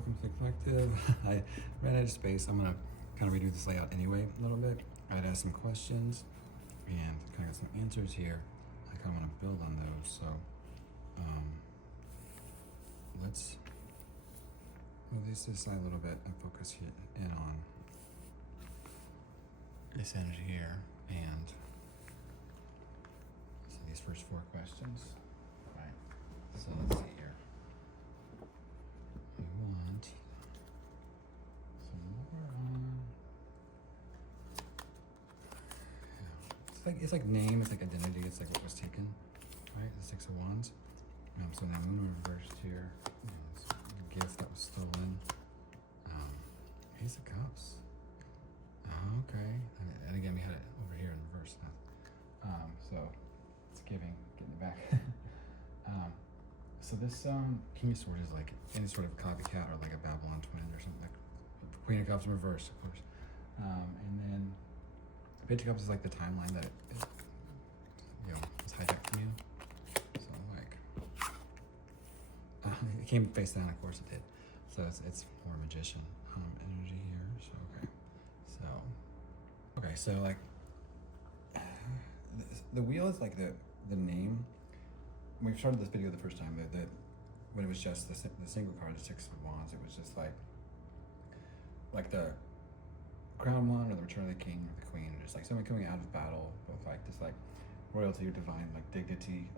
welcome to the collective. I ran out of space. I'm gonna kind of redo this layout anyway a little bit. I'd ask some questions and kind of got some answers here. I kind of want to build on those. So let's move this aside a little bit and focus in on this energy here and so these first four questions. All right. So let's see here. We want some more on. Yeah. It's like name, it's like identity, it's like what was taken, right? The Six of Wands. So now Moon reversed here. The gift that was stolen. Ace of Cups. Okay. And again, we had it over here in reverse now. So it's getting it back. So this King of Swords is like any sort of copycat or like a Babylon twin or something, like Queen of Cups in reverse, of course. And then Page of Cups is like the timeline that it is hijacked from you. So like it came face down, of course it did. So it's more magician energy here. So okay. So like the wheel is like the name. When we started this video the first time, that when it was just the single card, the Six of Wands, it was just like the Crown one or the Return of the King or the Queen, or just like someone coming out of battle with like this like royalty or divine like dignity.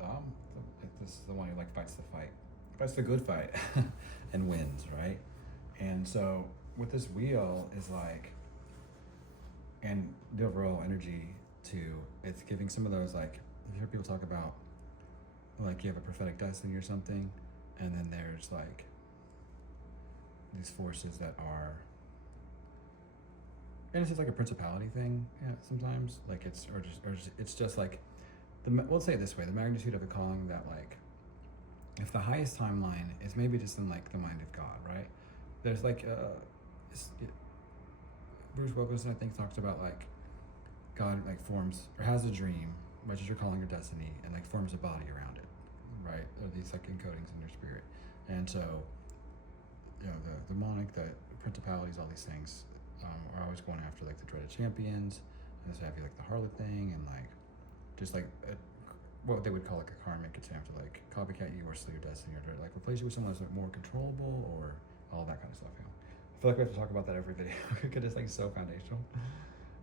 This is the one who like fights the fight, fights the good fight, and wins, right? And so with this wheel is like, and the overall energy too, it's giving some of those like, I've heard people talk about like you have a prophetic destiny or something, and then there's like these forces that are, and it's just like a principality thing, yeah, sometimes like it's it's just like we'll say it this way, the magnitude of a calling that like if the highest timeline is maybe just in like the mind of God, right? There's like Bruce Wilkinson I think talks about like God like forms or has a dream, measures your calling or destiny, and like forms a body around it, right? Or these like encodings in your spirit. And so the demonic, the principalities, all these things are always going after like the dreaded champions, and so have you like the harlot thing, and like just like what they would call like a karmic attempt to like copycat you or steal your destiny, or to like replace you with someone that's more controllable, or all that kind of stuff. I feel like we have to talk about that every video because it's like so foundational,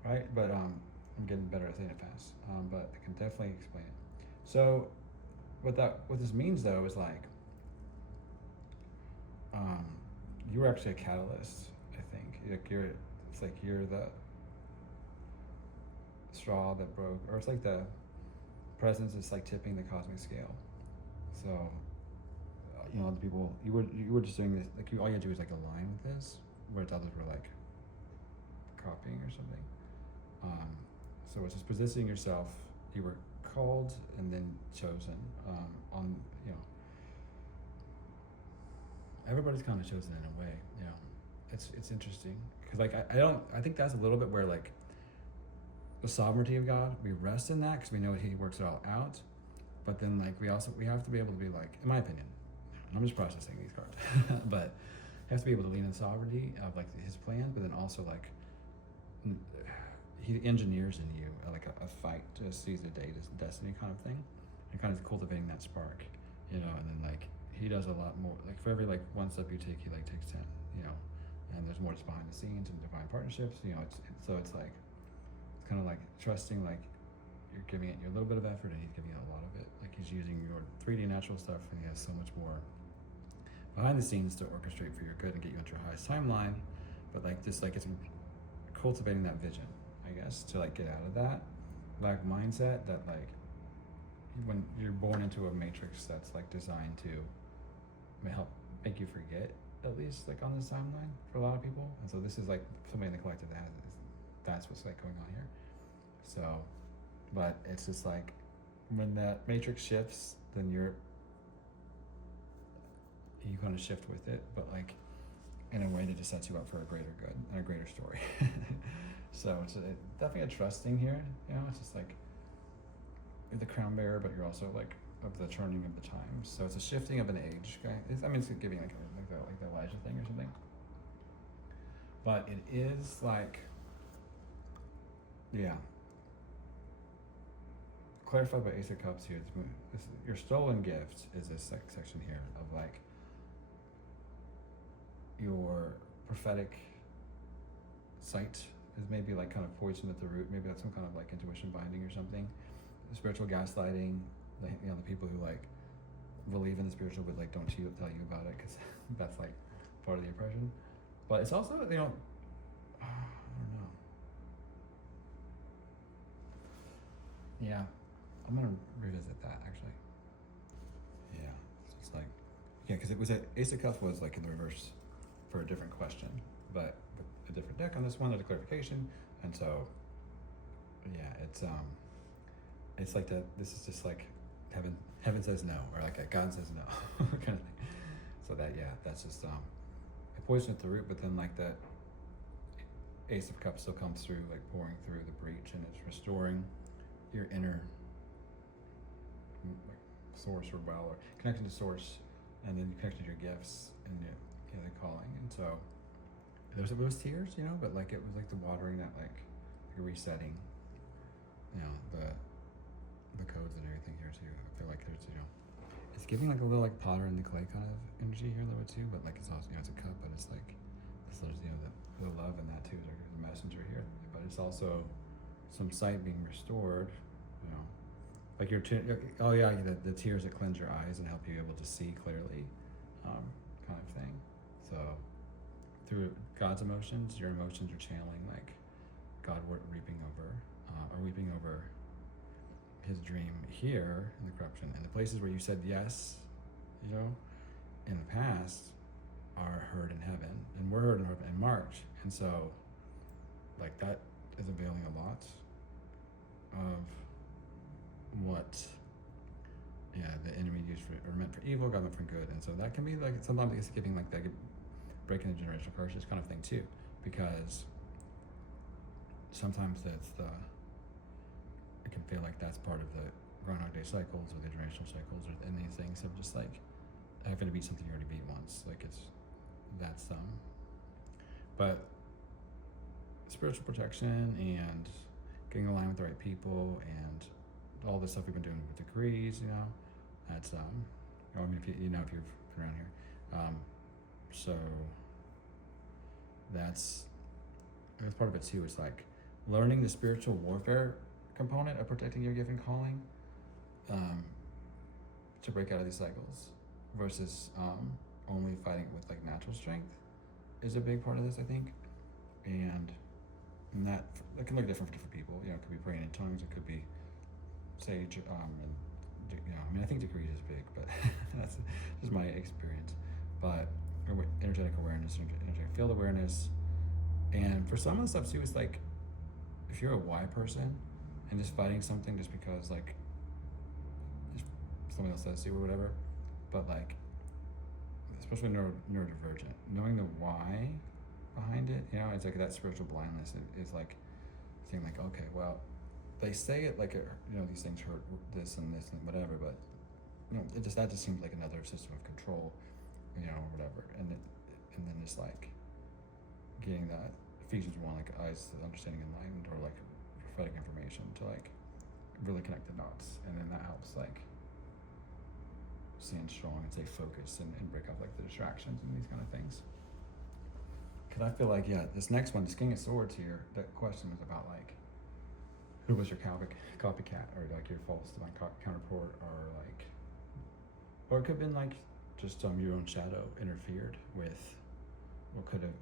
right? But I'm getting better at saying it fast, but I can definitely explain it. So what this means though is like you were actually a catalyst, I think. It's like you're the straw that broke, or it's like the presence is like tipping the cosmic scale. So the people you were just doing this, like all you had to do was like align with this, whereas others were like copying or something. So it's just positioning yourself. You were called and then chosen. Everybody's kind of chosen in a way. It's interesting because like I think that's a little bit where like the sovereignty of God, we rest in that because we know He works it all out. But then like we have to be able to be like, in my opinion, and I'm just processing these cards, but you have to be able to lean in sovereignty of like His plan, but then also like He engineers in you like a fight to seize the day, this destiny kind of thing, and kind of cultivating that spark, and then like He does a lot more. Like for every like one step you take, He like takes 10, and there's more just behind the scenes and divine partnerships, it's like it's kind of like trusting, like you're giving it a little bit of effort and He's giving you a lot of it. Like He's using your 3D natural stuff, and He has so much more behind the scenes to orchestrate for your good and get you into your highest timeline. But like just like it's cultivating that vision, I guess, to like get out of that black mindset that like when you're born into a matrix that's like designed to help make you forget, at least like on this timeline for a lot of people. And so this is like somebody in the collective that's what's like going on here. So but it's just like when that matrix shifts, then you kind of shift with it, but like in a way that just sets you up for a greater good and a greater story. So it's definitely a trust thing here. It's just like you're the crown bearer, but you're also like of the turning of the times. So it's a shifting of an age. Okay, it's giving like the Elijah thing or something. But it is like, yeah. Clarified by Ace of Cups here. Your stolen gift is this section here of like your prophetic sight is maybe like kind of poisoned at the root. Maybe that's some kind of like intuition binding or something. Spiritual gaslighting. The people who like believe in the spiritual but like don't tell you about it because that's like part of the oppression. But it's also, I don't know. Yeah, I'm gonna revisit that actually. Yeah, so it's like, yeah, because it was Ace of Cups was like in the reverse for a different question, but with a different deck on this one, there's a clarification, and so yeah, it's like that. This is just like heaven says no, or like God says no, kind of thing. So that's just it poisoned at the root, but then like that Ace of Cups still comes through, like pouring through the breach, and it's restoring your inner like source or well, or connecting to source, and then you connect to your gifts and the calling. And so it was tears, but like it was like the watering that like you're resetting, the codes and everything here too. I feel like there's it's giving like a little like potter in the clay kind of energy here a little bit too, but like it's also it's a cup, but it's like there's the love in that too, like the messenger here, but it's also some sight being restored, like the tears that cleanse your eyes and help you able to see clearly, kind of thing. So through God's emotions, your emotions are channeling like God weeping over his dream here in the corruption, and the places where you said yes, in the past are heard in heaven, and we're heard in March, and so like that is availing a lot of what the enemy used or meant for evil, God meant for good. And so that can be like sometimes it's giving like that breaking the generational curses kind of thing too, because sometimes it can feel like that's part of the Groundhog Day cycles or the generational cycles and these things of just like having to beat something you already beat once. Like but spiritual protection and getting aligned with the right people and all the stuff we've been doing with decrees, that's if you've been around here, so that's part of it too. It's like learning the spiritual warfare component of protecting your gift and calling, to break out of these cycles versus only fighting with like natural strength is a big part of this, I think. And that can look different for different people. It could be praying in tongues, it could be sage, and I think decrees is big, but that's just my experience. But energetic awareness, energetic field awareness, and for some of the stuff too, it's like if you're a Y person and just fighting something just because like somebody else says to or whatever, but like especially neurodivergent, knowing the why behind it, it's like that spiritual blindness is like saying like, okay, well, they say it like these things hurt this and whatever, but that just seems like another system of control, or whatever, and then just like getting that Ephesians 1 like eyes to understanding enlightened, or like prophetic information to like really connect the dots, and then that helps like stand strong and stay focused and break up like the distractions and these kind of things. Because I feel like this next one, this King of Swords here, that question was about like who was your copycat, or like your false divine counterpart, or it could have been like just your own shadow interfered with what God could have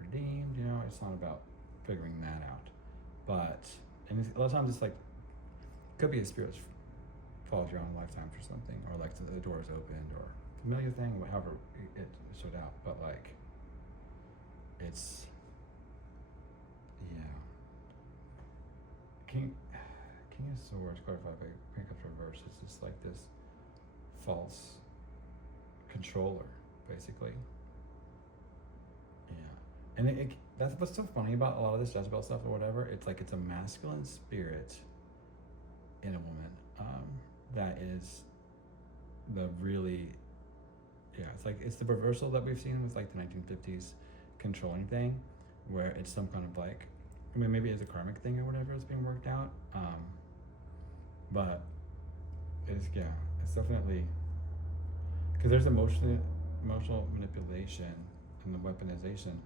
redeemed. It's not about figuring that out, but and a lot of times it's like could be a spirit follows your own lifetime for something, or like the door is opened, or familiar thing, however it stood out, but like it's King of Swords clarified by King of Reverse. It's just like this false controller, basically. And that's what's so funny about a lot of this Jezebel stuff or whatever. It's like it's a masculine spirit in a woman, that is the really, it's the reversal that we've seen with like the 1950s controlling thing, where it's some kind of like, I mean, maybe it's a karmic thing or whatever is being worked out, but it's definitely, because there's emotional manipulation and the weaponization,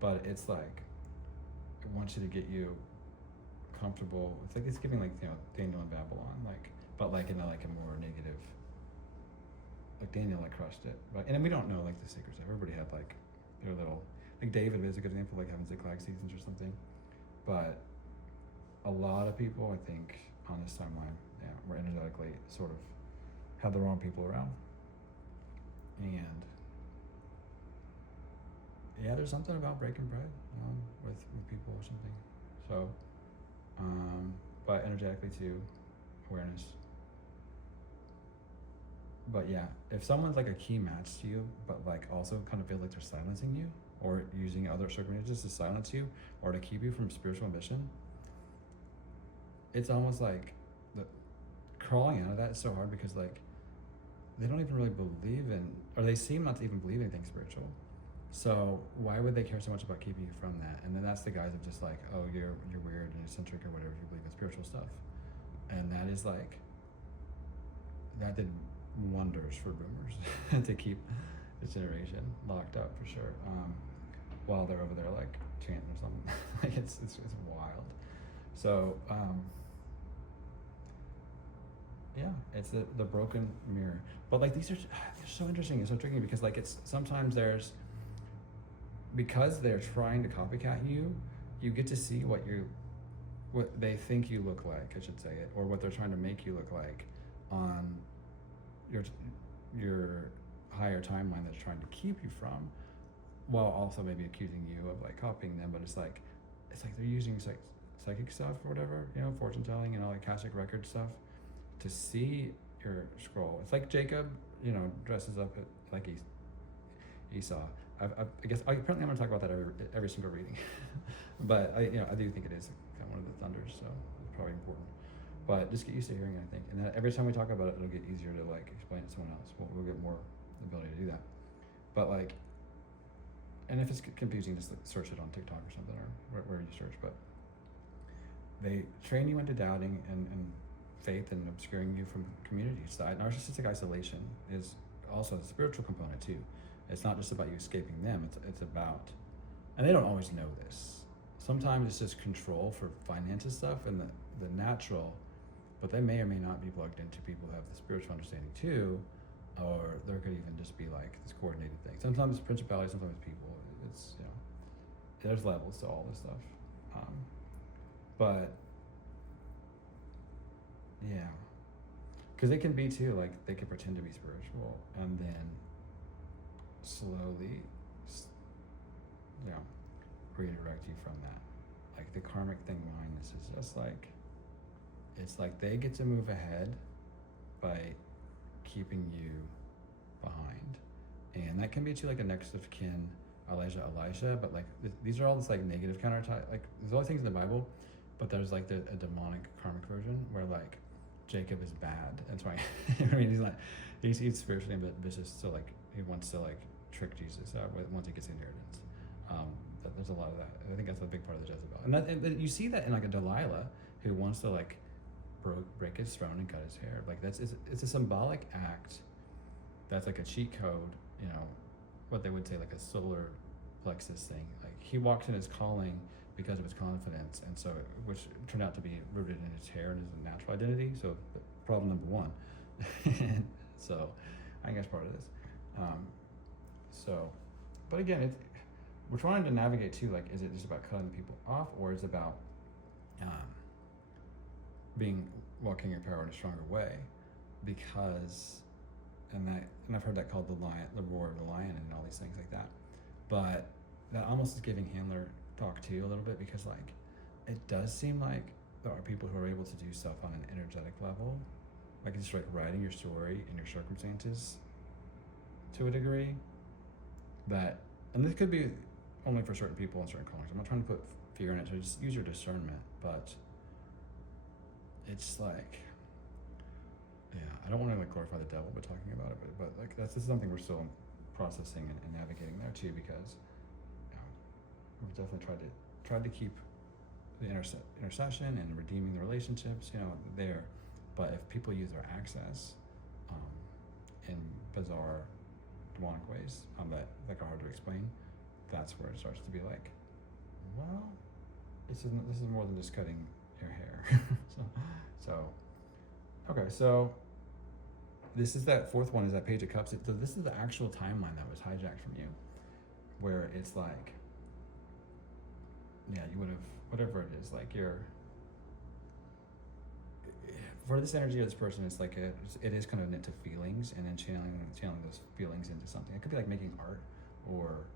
but it's like it wants you to get you comfortable. It's like it's giving like Daniel and Babylon, like, but like in a more negative. Like Daniel like crushed it, but and we don't know like the secrets. Everybody had like their little, like David is a good example, like having Ziklag seasons or something. But a lot of people, I think, on this timeline, were energetically sort of had the wrong people around, and there's something about breaking bread with people or something. So, but energetically too, awareness. But if someone's like a key match to you, but like also kind of feels like they're silencing you or using other circumstances to silence you or to keep you from spiritual ambition, it's almost like the crawling out of that is so hard, because like they don't even really believe in, or they seem not to even believe anything spiritual. So why would they care so much about keeping you from that? And then that's the guise of just like, oh, you're weird and eccentric or whatever if you believe in spiritual stuff. And that is like, that did wonders for boomers to keep this generation locked up for sure, while they're over there like chanting or something. Like it's wild. So it's the broken mirror. But like they're so interesting and so tricky, because like it's sometimes because they're trying to copycat you, you get to see what they think you look like, I should say it, or what they're trying to make you look like on your higher timeline that's trying to keep you from, while also maybe accusing you of like copying them. But it's like they're using psychic stuff or whatever, fortune telling and all like Akashic record stuff to see your scroll. It's like Jacob, dresses up like Esau. I guess apparently I'm going to talk about that every single reading, but I do think it is kind of one of the thunders, so it's probably important. But just get used to hearing it, I think, and then every time we talk about it, it'll get easier to like explain it to someone else. We'll get more ability to do that. But like, and if it's confusing, just search it on TikTok or something, or where you search. But they train you into doubting and faith, and obscuring you from community. So narcissistic isolation is also a spiritual component too. It's not just about you escaping them. It's about, and they don't always know this. Sometimes it's just control for finances stuff and the natural, but they may or may not be plugged into people who have the spiritual understanding too, or there could even just be like this coordinated thing. Sometimes it's principalities, sometimes it's people. It's there's levels to all this stuff, but because they can be too, like they can pretend to be spiritual and then slowly redirect you from that. Like the karmic thing behind this is just like, it's like they get to move ahead by keeping you behind. And that can be to like a next of kin, Elijah, Elisha, but like these are all this like negative countertype. Like there's all these things in the Bible, but there's like a demonic karmic version where like Jacob is bad. That's why I mean he's spiritually ambitious, so like he wants to like trick Jesus out once he gets the inheritance. There's a lot of that. I think that's a big part of the Jezebel, and you see that in like a Delilah who wants to like break his throne and cut his hair. Like it's a symbolic act. That's like a cheat code. What they would say like a solar plexus thing. Like he walks in his calling because of his confidence, and so which turned out to be rooted in his hair and his natural identity. So problem number one. So I think that's part of this. But again, we're trying to navigate too, like, is it just about cutting people off, or is it about walking your power in a stronger way? Because, and I've heard that called the roar of the lion, and all these things like that. But that almost is giving Handler talk to you a little bit, because like, it does seem like there are people who are able to do stuff on an energetic level, like just like writing your story and your circumstances to a degree that, and this could be only for certain people and certain callings. I'm not trying to put fear in it, so just use your discernment. But it's like, I don't want to like glorify the devil by talking about it, but like this is something we're still processing and navigating there too, because we've definitely tried to keep the intercession and redeeming the relationships, there. But if people use their access in bizarre, demonic ways that like are hard to explain, that's where it starts to be like, well, this is more than just cutting your hair. so okay, so this is that fourth one, is that Page of Cups. So this is the actual timeline that was hijacked from you, where it's like, you would have, whatever it is, like for this energy of this person, it's like it is kind of knit to feelings, and then channeling those feelings into something. It could be like making art, or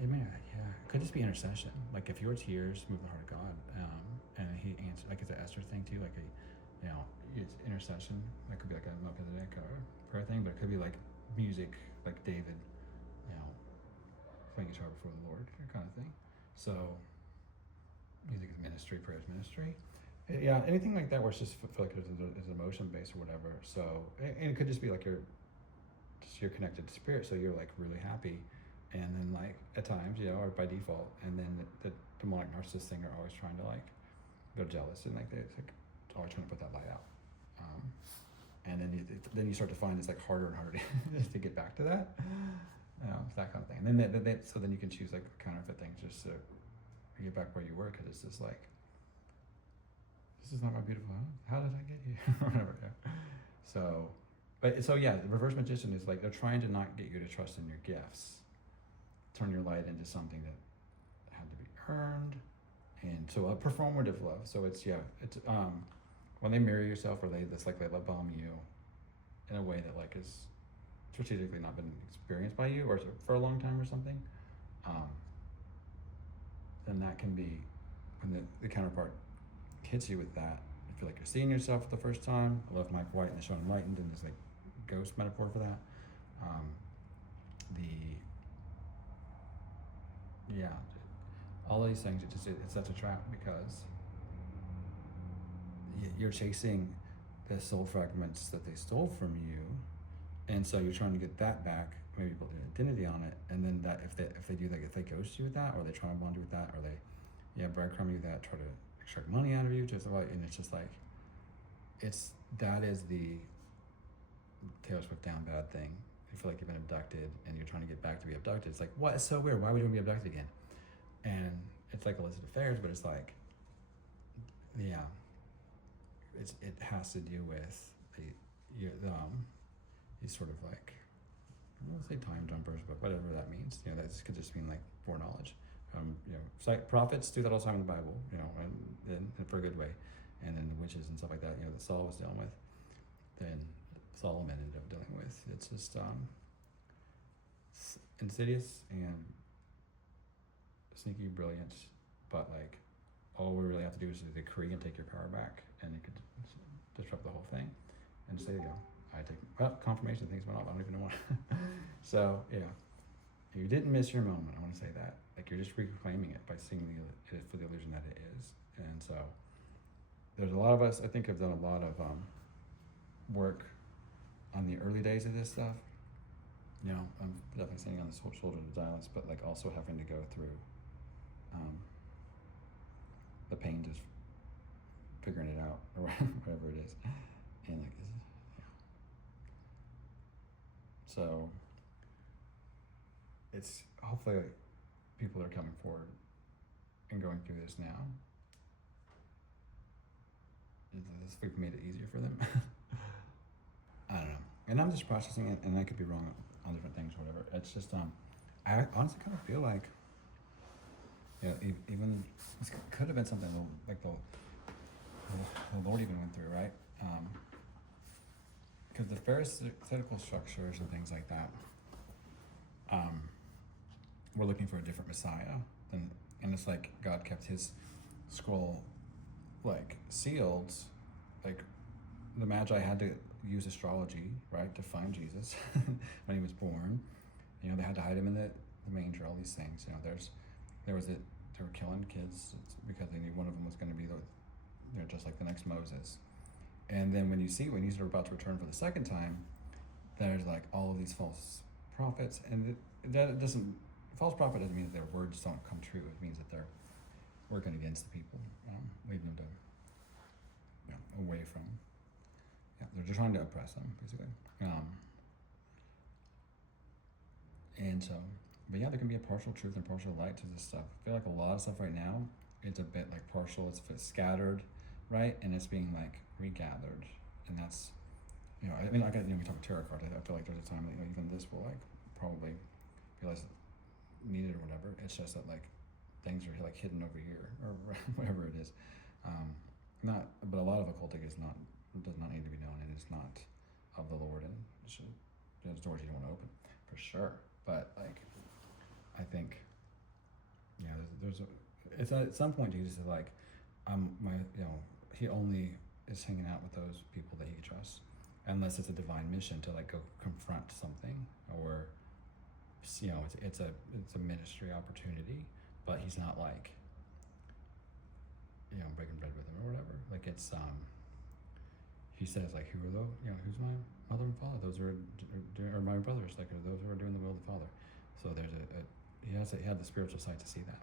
it could just be intercession. Like if your tears move the heart of God, and He answers, like it's an Esther thing too, like it's intercession. That could be like a Melchizedek or prayer thing, but it could be like music, like David, playing guitar before the Lord, kind of thing. So music is ministry, prayer is ministry. Yeah, anything like that where it's just feel like it's emotion based or whatever. So, and it could just be like you're connected to spirit, so you're like really happy, and then like at times, or by default, and then the demonic narcissist thing are always trying to like, they're jealous, and like they're like always trying to put that light out. And then you start to find it's like harder and harder to get back to that, that kind of thing. And then so then you can choose like counterfeit things just to get back where you were, because it's just like, this is not my beautiful home. How did I get here? Or whatever. Yeah. So the reverse magician is like they're trying to not get you to trust in your gifts, turn your light into something that had to be earned, and so a performative love. So it's when they mirror yourself, or they love bomb you in a way that like is strategically not been experienced by you or for a long time or something, then that can be when the counterpart hits you with that. I feel like you're seeing yourself for the first time. I love Mike White in the show Enlightened, and this like ghost metaphor for that. All of these things, it's such a trap, because you're chasing the soul fragments that they stole from you, and so you're trying to get that back, maybe build an identity on it, and then that if they do that, if they ghost you with that, or they try to bond you with that, or they breadcrumb you with that, try to extract money out of you, and it's just like, that is the Taylor Swift down bad thing. You feel like you've been abducted and you're trying to get back to be abducted. It's like, what? It's so weird. Why would you want to be abducted again? And it's like illicit affairs, but it's like, it has to do with these sort of like, I don't want to say time jumpers, but whatever that means. That could just mean like foreknowledge. Prophets do that all the time in the Bible, and for a good way. And then the witches and stuff like that, that Saul was dealing with, then Solomon ended up dealing with. It's just insidious and sneaky brilliant, but like all we really have to do is decree and take your power back, and it could disrupt the whole thing. And say, I take confirmation things went off. I don't even know why. So you didn't miss your moment. I want to say that, like you're just reclaiming it by seeing it for the illusion that it is. And so there's a lot of us, I think, have done a lot of work on the early days of this stuff. I'm definitely standing on the shoulder of silence, but like also having to go through the pain, just figuring it out, or whatever it is. And like, so it's hopefully like, people are coming forward and going through this now. This week made it easier for them. I don't know, and I'm just processing it, and I could be wrong on different things or whatever. It's just I honestly kind of feel like even this could have been something like the Lord even went through, right? Because the Pharisaical structures and things like that, we're looking for a different Messiah, and it's like God kept His scroll like sealed. Like the Magi had to use astrology, right, to find Jesus when He was born. They had to hide Him in the manger. All these things. They were killing kids because they knew one of them was going to be they're just like the next Moses. And then when he's about to return for the second time, there's like all of these false prophets, and that doesn't, false prophet doesn't mean that their words don't come true. It means that they're working against the people, leading them to, away from. They're just trying to oppress them, basically. And so, but there can be a partial truth and partial light to this stuff. I feel like a lot of stuff right now, it's a bit like partial, it's scattered, right? And it's being like regathered. And that's, we talk tarot cards. I feel like there's a time that, even this will like probably realize needed or whatever. It's just that like things are like hidden over here or whatever it is. But a lot of occultic does not need to be known, and it's not of the Lord, and there's doors you don't want to open for sure. But like, I think, it's at some point Jesus is like, he only is hanging out with those people that he trusts, unless it's a divine mission to like go confront something, or it's a ministry opportunity, but he's not like breaking bread with him or whatever. Like it's he says like, who are those, who's my mother and father? Those are my brothers, like, are those who are doing the will of the Father. So there's he had the spiritual sight to see that,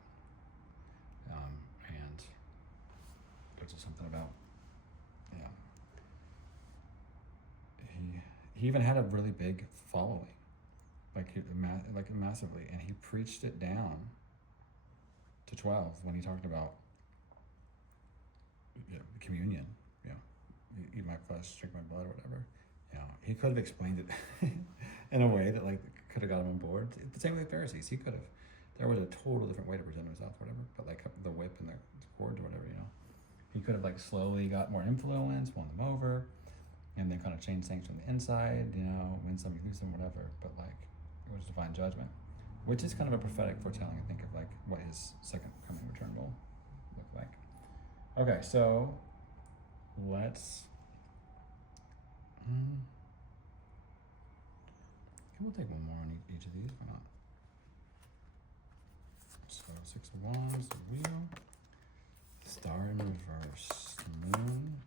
and there's just something about he even had a really big following, like massively, and he preached it down to 12 when he talked about communion. Eat my flesh, drink my blood, or whatever. He could have explained it in a way that like could have got him on board. The same with the Pharisees. He could have. There was a total different way to present himself, whatever. But like the whip and the cords or whatever, he could have like slowly got more influence, won them over, and then kind of changed things from the inside. Win some, lose some, whatever. But like it was divine judgment, which is kind of a prophetic foretelling, I think, of like what his second coming return will look like. Okay, so let's. We'll take one more on each of these. Why not? So 6 of Wands, the wheel, star in reverse, moon,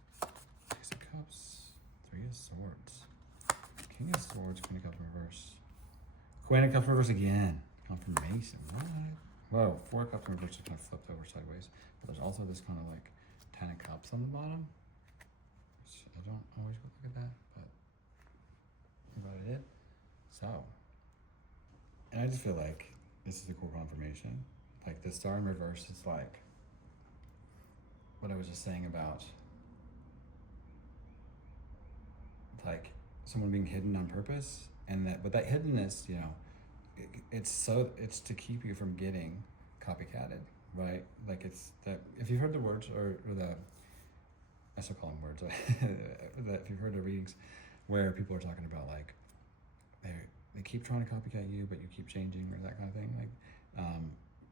Ace of Cups, 3 of Swords, King of Swords, Queen of Cups in reverse, Queen of Cups in reverse again. Confirmation, right? Whoa, 4 of Cups in reverse just kind of flipped over sideways. But there's also this kind of like 10 of Cups on the bottom. Which I don't always look at that, but I'm glad I did. So, and I just feel like this is a cool confirmation. Like the star in reverse is like what I was just saying about like someone being hidden on purpose, but that hiddenness, it's to keep you from getting copycatted, right? Like it's that if you've heard the words or the, I still call them words, if you've heard the readings where people are talking about like they keep trying to copycat you, but you keep changing, or that kind of thing. Like,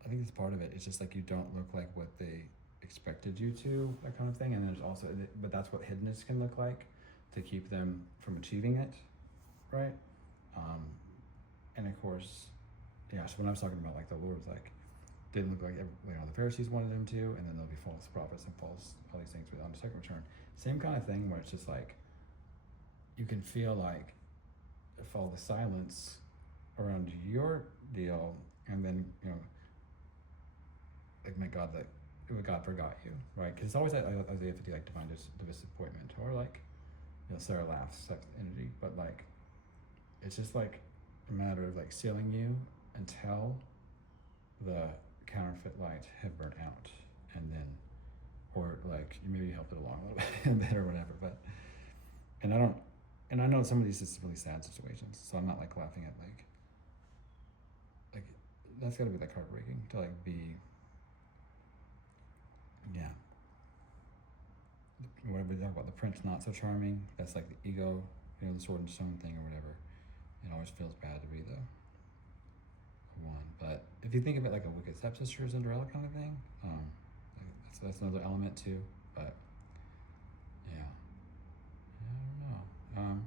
I think it's part of it. It's just like you don't look like what they expected you to, that kind of thing. And there's also, but that's what hiddenness can look like to keep them from achieving it, right? And of course, so when I was talking about like the Lord's like didn't look like the Pharisees wanted him to, and then there'll be false prophets and false all these things on the second return. Same kind of thing where it's just like you can feel like if all the silence around your deal, and then like my God, that God forgot you, right? Because it's always that Isaiah 50 like divine disappointment, or like Sarah laughs sex energy, but like it's just like a matter of like sealing you until the counterfeit light have burnt out, and then or like you maybe helped it along a little bit or whatever. But and I know some of these is really sad situations, so I'm not like laughing at like that's gotta be like heartbreaking to like be whatever we talk about, the prince not so charming, that's like the ego, the sword and stone thing or whatever. It always feels bad to be the one. But if you think of it like a wicked stepsister or Cinderella kind of thing, that's another element too. But I don't know.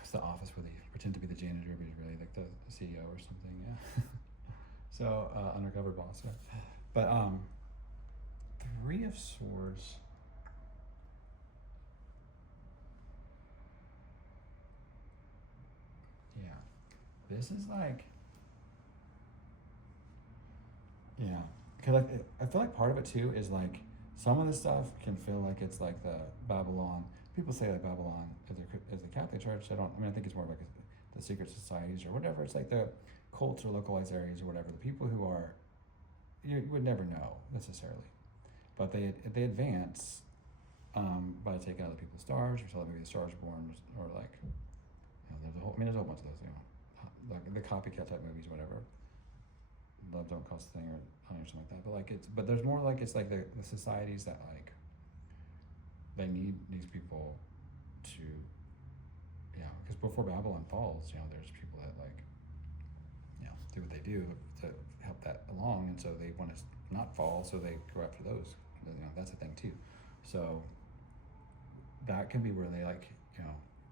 It's the office where they pretend to be the janitor, but he's really like the CEO or something. Yeah. So undercover boss. Yeah. But Three of Swords. Yeah. This is like, yeah. Because I feel like part of it too is like some of the stuff can feel like it's like the Babylon. People say like Babylon is the Catholic Church. I think it's more like the secret societies or whatever. It's like the cults or localized areas or whatever. The people who are, you would never know necessarily, but they advance by taking other people's stars, or telling maybe the stars born, or like, there's a whole bunch of those, like the copycat type movies, whatever. Love Don't Cost a Thing or something like that. But there's more like it's like the societies that like they need these people to, because before Babylon falls, there's people that like, do what they do to help that along, and so they want to not fall, so they go after those. That's a thing too. So that can be where they like,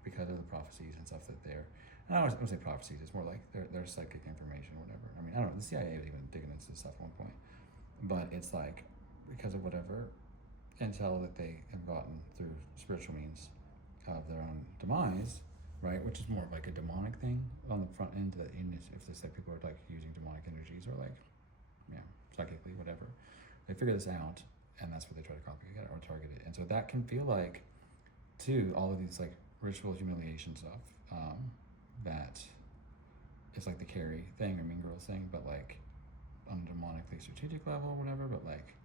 because of the prophecies and stuff that they're, and I don't say prophecies, it's more like their psychic information or whatever. I mean, I don't know, the CIA was even digging into this stuff at one point, but it's like because of whatever intel that they have gotten through spiritual means of their own demise, right? Which is more of like a demonic thing on the front end. That if they say people are like using demonic energies or like, psychically, whatever, they figure this out, and that's what they try to copy or target it. And so that can feel like, too, all of these like ritual humiliation stuff. That is like the Carrie thing or Mean Girls thing, but like on a demonically strategic level or whatever. But like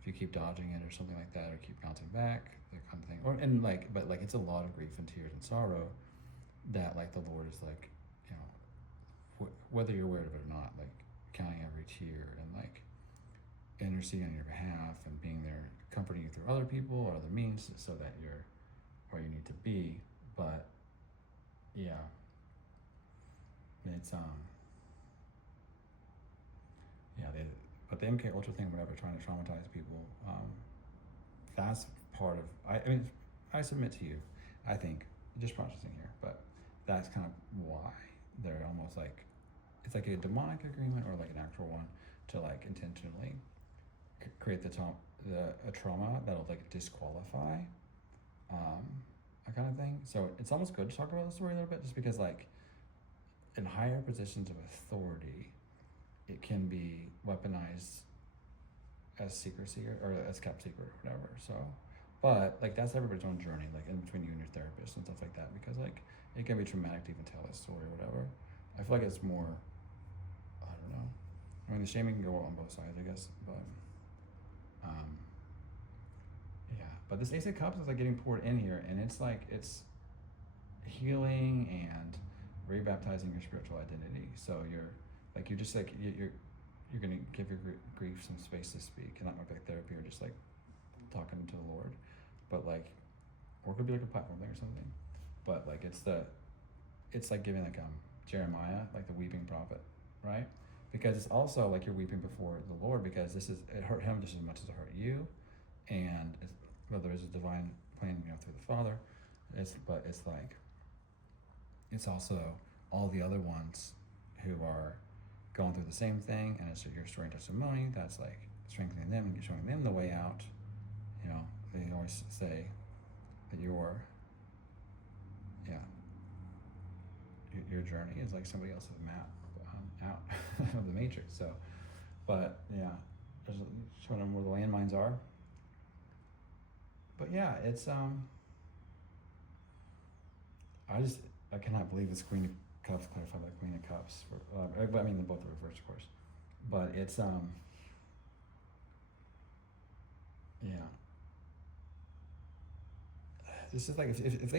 if you keep dodging it or something like that, or keep bouncing back, that kind of thing. But it's a lot of grief and tears and sorrow that like the Lord is like, whether you're aware of it or not, like counting every tear and like interceding on your behalf and being there, comforting you through other people or other means, so that you're where you need to be. But it's but the MK Ultra thing, whatever, trying to traumatize people, that's part of, I submit to you, I think, just processing here, but that's kind of why they're almost like, it's like a demonic agreement or like an actual one to like intentionally create a trauma that'll like disqualify a kind of thing. So it's almost good to talk about the story a little bit, just because like in higher positions of authority, it can be weaponized as secrecy or as kept secret or whatever. So, but like that's everybody's own journey, like in between you and your therapist and stuff like that, because like it can be traumatic to even tell a story or whatever. I feel like it's more, I don't know. I mean, the shaming can go on both sides, I guess, but but this Ace of Cups is like getting poured in here, and it's like it's healing and rebaptizing your spiritual identity. So you're just like you're gonna give your grief some space to speak, and not like therapy or just like talking to the Lord, but like, or it could be like a platform thing or something. But like it's like giving like Jeremiah, like the weeping prophet, right? Because it's also like you're weeping before the Lord, because it hurt him just as much as it hurt you, and whether it's a divine plan, through the Father, but it's like it's also all the other ones who are going through the same thing, and it's your story and testimony that's like strengthening them and showing them the way out. They always say that your journey is like somebody else's map out of the matrix. So, but there's showing them where the landmines are. But it's I cannot believe this Queen of Cups clarified by Queen of Cups. But I mean, both are reversed, of course. But it's this is like if they